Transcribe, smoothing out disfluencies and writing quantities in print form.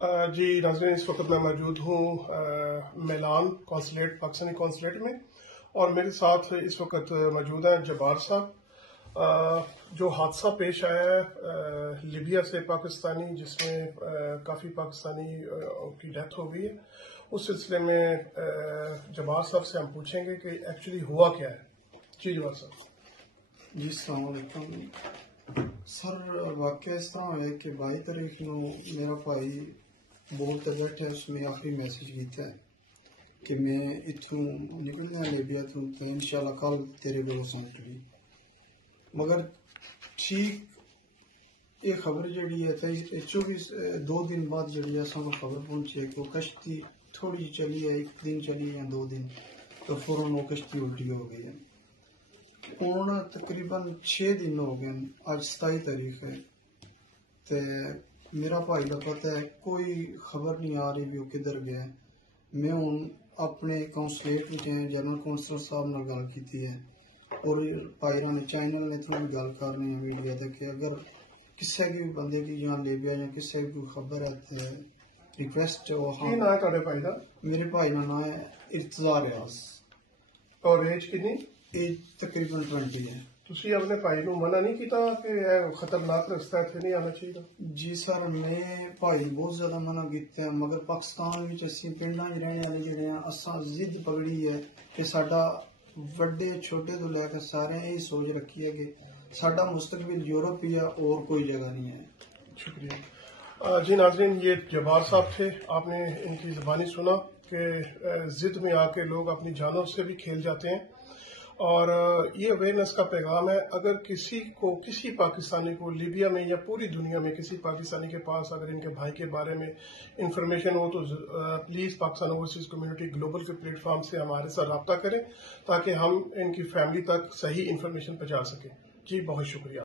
जी नाज़रीन, इस वक्त मैं मौजूद हूँ मिलान कॉन्सुलेट, पाकिस्तानी कॉन्सुलेट में, और मेरे साथ इस वक्त मौजूद हैं जब्बार साहब। जो हादसा पेश आया है लीबिया से पाकिस्तानी, जिसमें काफ़ी पाकिस्तानी की डेथ हो गई है, उस सिलसिले में जब्बार साहब से हम पूछेंगे कि एक्चुअली हुआ क्या है। जी जब्बार साहब। जी अस्सलाम वालेकुम सर, वाक़या इस तरह है कि 22 तारीख को मेरा भाई बोर्ड ते बैठे, उसमें आखिरी मैसेज किया है कि मैं इथों निकलना लीबिया तो इंशाल्लाह कल तेरे को संटली, मगर ठीक ये खबर जड़ी है 2 दिन बाद जड़ी है सानू खबर पहुंची है कि वो कश्ती थोड़ी चली है, 1 दिन चली है या 2 दिन, तो फौरन वो कश्ती उल्टी हो गई है। हूँ तकरीबन 6 दिन हो गए, अज 27 तारीख है, तो मेरा भाई का पता है कोई खबर नहीं आ रही भी वो किधर गया। मैं हूँ अपने काउंसलेट में जनरल काउंसलर साहब ने गल की है, और भाई ने चैनल ने थ्रू भी गल करनी है मीडिया तक कि अगर किसी भी बंदे की यहाँ लीबिया या किसी भी खबर है तो रिक्वेस्ट हो। की ना है तुहाडे भाई दा? मेरे भाई का नाम है इर्तज़ा रियाज, और एज कितनी? एज तकरीबन 20 है। ਤੁਸੀਂ ਆਪਣੇ ਭਾਈ ਨੂੰ ਮਨਾ ਨਹੀਂ ਕੀਤਾ ਕਿ ਇਹ ਖਤਰਨਾਕ ਰਸਤਾ ਇੱਥੇ ਨਹੀਂ ਆਉਣਾ ਚਾਹੀਦਾ? जी सर, मैं भाई बहुत ज्यादा मना किया, मगर पाकिस्तान में असीं पिंडां च रहने वाले जिहड़े आ, असां जिद पकड़ी है कि साडा वड्डे छोटे तो लैकर सारे यही सोच रखी है कि साडा मुस्तकबिल यूरोप ही है और कोई जगह नहीं है। शुक्रिया। जी नाज़रीन, ये जब्बार साहब थे, आपने इनकी ज़बानी सुना कि जिद में आके लोग अपनी जानों से भी खेल जाते हैं, और ये अवेयरनेस का पैगाम है। अगर किसी पाकिस्तानी को लीबिया में या पूरी दुनिया में किसी पाकिस्तानी के पास अगर इनके भाई के बारे में इंफॉर्मेशन हो तो please Pakistan overseas community global के प्लेटफॉर्म से हमारे साथ रब्ता करें ताकि हम इनकी फैमिली तक सही इंफॉर्मेशन पहुंचा सकें। जी बहुत शुक्रिया।